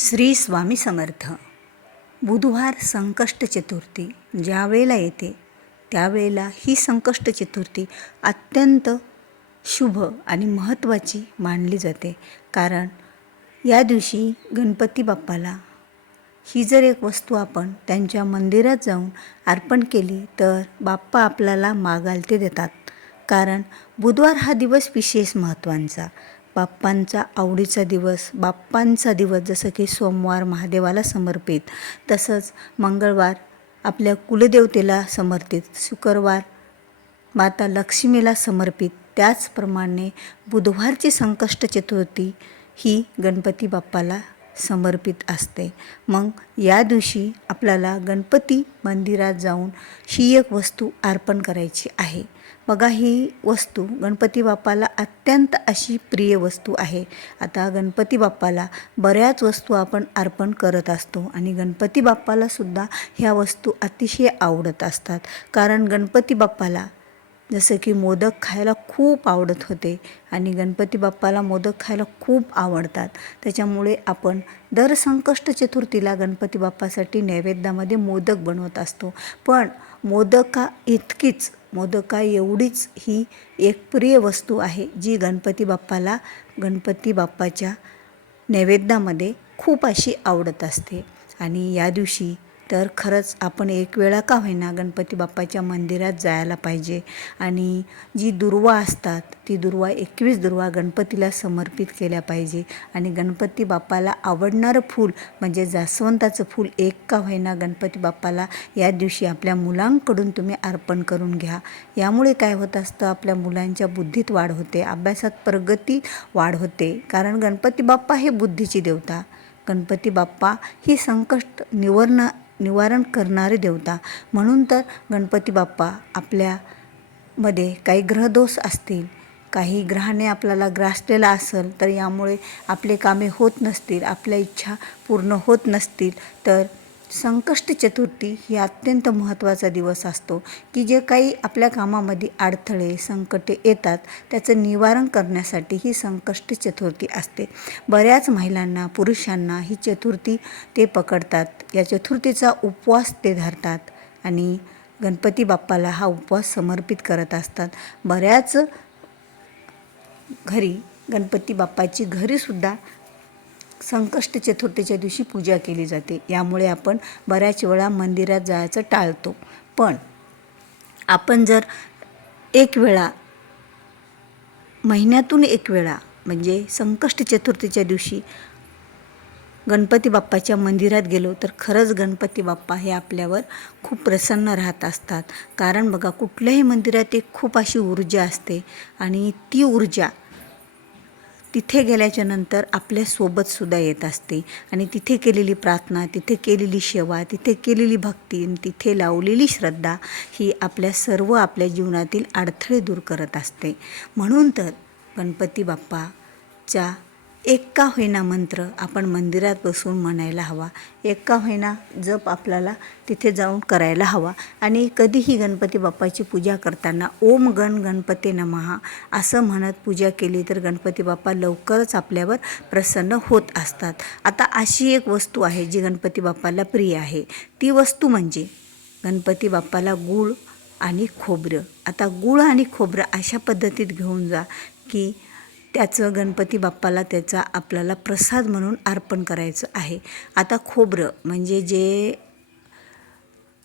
श्री स्वामी समर्थ. बुधवार संकष्ट चतुर्थी ज्या वेळेला येते त्यावेळेला ही संकष्ट चतुर्थी अत्यंत शुभ आणि महत्त्वाची मानली जाते. कारण या दिवशी गणपती बाप्पाला ही जर एक वस्तू आपण त्यांच्या मंदिरात जाऊन अर्पण केली तर बाप्पा आपल्याला मागाल ते देतात. कारण बुधवार हा दिवस विशेष महत्त्वाचा, बाप्पांचा आवडीचा दिवस, बाप्पांचा दिवस. जसं की सोमवार महादेवाला समर्पित, तसंच मंगळवार आपल्या कुलदेवतेला समर्पित, शुक्रवार माता लक्ष्मीला समर्पित. त्याचप्रमाणे बुधवारची संकष्ट चतुर्थी ही गणपती बाप्पाला समर्पित असते. मग या दिवशी आपल्याला गणपती मंदिरात जाऊन ही एक वस्तू अर्पण करायची आहे. बघा, ही वस्तू गणपती बाप्पाला अत्यंत अशी प्रिय वस्तू आहे. आता गणपती बाप्पाला बऱ्याच वस्तू आपण अर्पण करत असतो आणि गणपती बाप्पाला सुद्धा ह्या वस्तू अतिशय आवडत असतात. कारण गणपती बाप्पाला जसं की मोदक खायला खूप आवडत होते आणि गणपती बाप्पाला मोदक खायला खूप आवडतात. त्याच्यामुळे आपण दर संकष्ट चतुर्थीला गणपती बाप्पासाठी नैवेद्यामध्ये मोदक बनवत असतो. पण मोदका एवढीच ही एक प्रिय वस्तू आहे जी गणपती बाप्पाच्या नैवेद्यामध्ये खूप अशी आवडत असते. आणि या दिवशी तर खरंच आपण एक वेळा का होईना गणपती बाप्पाच्या मंदिरात जायला पाहिजे आणि जी दुर्वा असतात ती 21 दुर्वा गणपतीला समर्पित केल्या पाहिजे. आणि गणपती बाप्पाला आवडणारं फूल म्हणजे जास्वंदाचं फूल एक का होईना गणपती बाप्पाला या दिवशी आपल्या मुलांकडून तुम्ही अर्पण करून घ्या. यामुळे काय होत असतं, आपल्या मुलांच्या बुद्धीत वाढ होते, अभ्यासात प्रगती वाढ होते. कारण गणपती बाप्पा हे बुद्धीची देवता, गणपती बाप्पा ही संकष्ट निवारण करणारे देवता. म्हणून तर गणपती बाप्पा आपल्यामध्ये काही ग्रहदोष असतील, काही ग्रहाने आपल्याला ग्रासलेला असेल तर यामुळे आपले कामे होत नसतील, आपल्या इच्छा पूर्ण होत नसतील तर संकष्ट चतुर्थी ही अत्यंत महत्त्वाचा दिवस असतो की जे काही आपल्या कामामध्ये अडथळे संकटे येतात त्याचं निवारण करण्यासाठी ही संकष्ट चतुर्थी असते. बऱ्याच महिलांना, पुरुषांना ही चतुर्थी ते पकडतात, या चतुर्थीचा उपवास ते धरतात आणि गणपती बाप्पाला हा उपवास समर्पित करत असतात. बऱ्याच घरी गणपती बाप्पाची घरीसुद्धा संकष्ट चतुर्थीच्या दिवशी पूजा केली जाते. यामुळे आपण बऱ्याच वेळा मंदिरात जायचं टाळतो. पण आपण जर एक वेळा, महिन्यातून एक वेळा म्हणजे संकष्ट चतुर्थीच्या दिवशी गणपती बाप्पाच्या मंदिरात गेलो तर खरंच गणपती बाप्पा हे आपल्यावर खूप प्रसन्न राहत असतात. कारण बघा, कुठल्याही मंदिरात एक खूप अशी ऊर्जा असते आणि ती ऊर्जा तिथे गेल्याच्या नंतर आपल्यासोबतसुद्धा येत असते. आणि तिथे केलेली प्रार्थना, तिथे केलेली सेवा, तिथे केलेली भक्ती, तिथे लावलेली श्रद्धा ही आपल्या जीवनातील अडथळे दूर करत असते. म्हणून तर गणपती बाप्पाच्या एक का होईना मंत्र आपण मंदिरात बसून म्हणायला हवा, एक का होईना जप आपल्याला तिथे जाऊन करायला हवा. आणि कधीही गणपती बाप्पाची पूजा करताना ओम गण गणपते नमः असं म्हणत पूजा केली तर गणपती बाप्पा लवकरच आपल्यावर प्रसन्न होत असतात. आता अशी एक वस्तू आहे जी गणपती बाप्पाला प्रिय आहे. ती वस्तू म्हणजे गणपती बाप्पाला गूळ आणि खोबरं. आता गूळ आणि खोबरं अशा पद्धतीत घेऊन जा की त्याचं गणपती बाप्पाला आपल्याला प्रसाद म्हणून अर्पण करायचं आहे. आता खोबरं म्हणजे जे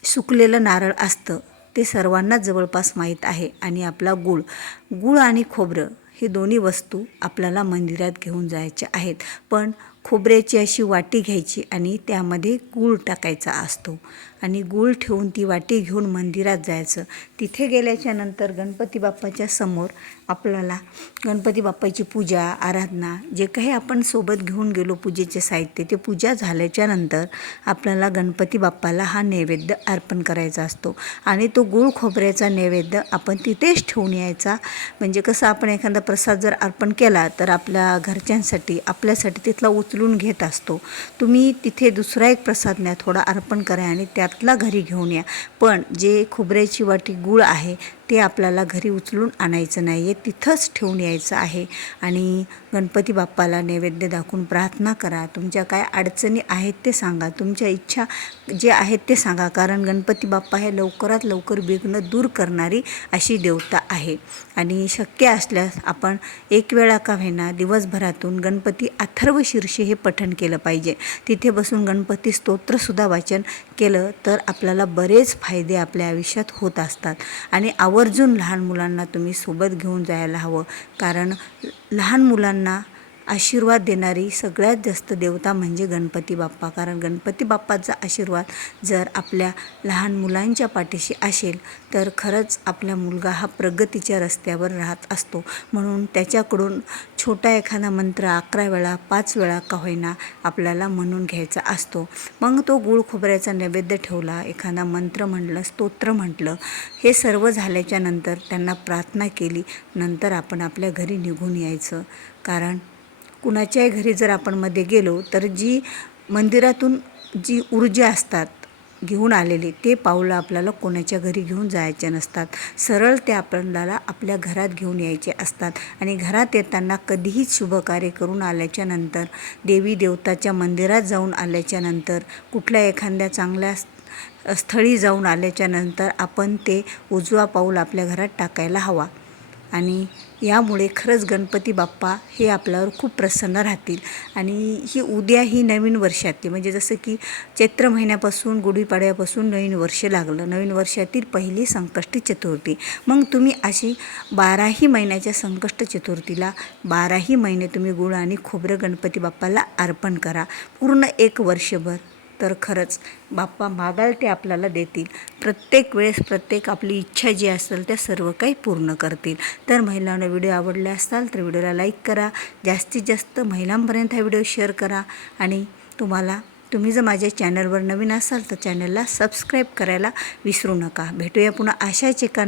सुकलेलं नारळ असतं ते सर्वांनाच जवळपास माहीत आहे. आणि आपला गूळ आणि खोबरं हे दोन्ही वस्तू आपल्याला मंदिरात घेऊन जायच्या आहेत. पण खोबऱ्याची अशी वाटी घ्यायची आणि त्यामध्ये गूळ टाकायचा असतो आणि गूळ ठेवून ती वाटी घेऊन मंदिरात जायचं. तिथे गेल्याच्या नंतर गणपती बाप्पाच्या समोर आपल्याला गणपती बाप्पाची पूजा, आराधना जे काही आपण सोबत घेऊन गेलो पूजेचे साहित्य, ते पूजा झाल्याच्या नंतर आपल्याला गणपती बाप्पाला हा नैवेद्य अर्पण करायचा असतो. आणि तो गूळ खोबऱ्याचा नैवेद्य आपण तिथेच ठेवून यायचा. म्हणजे कसं, आपण एखादा प्रसाद जर अर्पण केला तर आपल्या घरच्यांसाठी, आपल्यासाठी तिथला उचलून घेत असतो. तुम्ही तिथे दुसरा एक प्रसाद न्या, थोडा अर्पण करा आणि त्यातला घरी घेऊन या. पण जे खोबऱ्याची वाटी गूळ आहे ते आपल्याला घरी उचलून आणायचं नाही आहे, तिथंच ठेवून यायचं आहे. आणि गणपती बाप्पाला नैवेद्य दाखवून प्रार्थना करा. तुमच्या काय अडचणी आहेत ते सांगा, तुमच्या इच्छा जे आहेत ते सांगा. कारण गणपती बाप्पा हे लवकरात लवकर विघ्न दूर करणारी अशी देवता आहे. आणि शक्य असल्यास आपण एक वेळा का होईना दिवसभरातून गणपती अथर्वशीर्ष हे पठण केलं पाहिजे. तिथे बसून गणपती स्तोत्रसुद्धा वाचन केलं तर आपल्याला बरेच फायदे आपल्या आयुष्यात होत असतात. आणि आवर्जून लहान मुलांना तुम्ही सोबत घेऊन जायला हवं. कारण लहान मुलांना आशीर्वाद देणारी सगळ्यात जास्त देवता म्हणजे गणपती बाप्पा. कारण गणपती बाप्पाचा आशीर्वाद जर आपल्या लहान मुलांच्या पाठीशी असेल तर खरंच आपला मुलगा हा प्रगतीच्या रस्त्यावर राहत असतो. म्हणून त्याच्याकडून छोटा एखादा मंत्र 11 वेळा 5 वेळा का होईना आपल्याला म्हणून घ्यायचा असतो. मग तो गूळ खोबऱ्याचा नैवेद्य ठेवला, एखादा मंत्र म्हटलं, स्तोत्र म्हटलं, हे सर्व झाल्याच्या नंतर त्यांना प्रार्थना केली, नंतर आपण आपल्या घरी निघून यायचं. कारण कुणाच्याही घरी जर आपण मध्ये गेलो तर जी मंदिरातून जी ऊर्जा असतात घेऊन आलेली ते पावलं आपल्याला कोणाच्या घरी घेऊन जायचे नसतात. सरळ ते आपल्याला आपल्या घरात घेऊन यायचे असतात. आणि घरात येताना कधीही शुभकार्य करून आल्याच्या नंतर, देवी देवताच्या मंदिरात जाऊन आल्याच्या नंतर, कुठल्या एखाद्या चांगल्या स्थळी जाऊन आल्याच्या नंतर आपण ते उजवा पाऊल आपल्या घरात टाकायला हवा. आणि यामुळे खरंच गणपती बाप्पा हे आपल्यावर खूप प्रसन्न राहतील. आणि ही उद्या ही नवीन वर्षातील म्हणजे जसं की चैत्र महिन्यापासून गुढीपाडव्यापासून नवीन वर्ष लागलं, नवीन वर्षातील पहिली संकष्टी चतुर्थी. मग तुम्ही अशी 12ही महिन्याच्या संकष्ट चतुर्थीला 12ही महिने तुम्ही गुळ आणि खोबरं गणपती बाप्पाला अर्पण करा पूर्ण एक वर्षभर. तर खरंच बाप्पा मागाल ते आपल्याला देतील. प्रत्येक वेळेस प्रत्येक आपली इच्छा जी असेल त्या सर्व काही पूर्ण करतील. तर महिलांना व्हिडिओ आवडले असाल तर व्हिडिओला लाईक करा, जास्तीत जास्त महिलांपर्यंत हा व्हिडिओ शेअर करा. आणि तुम्ही जर माझ्या चॅनलवर नवीन असाल तर चॅनलला सबस्क्राईब करायला विसरू नका. भेटूया पुन्हा अशाच एका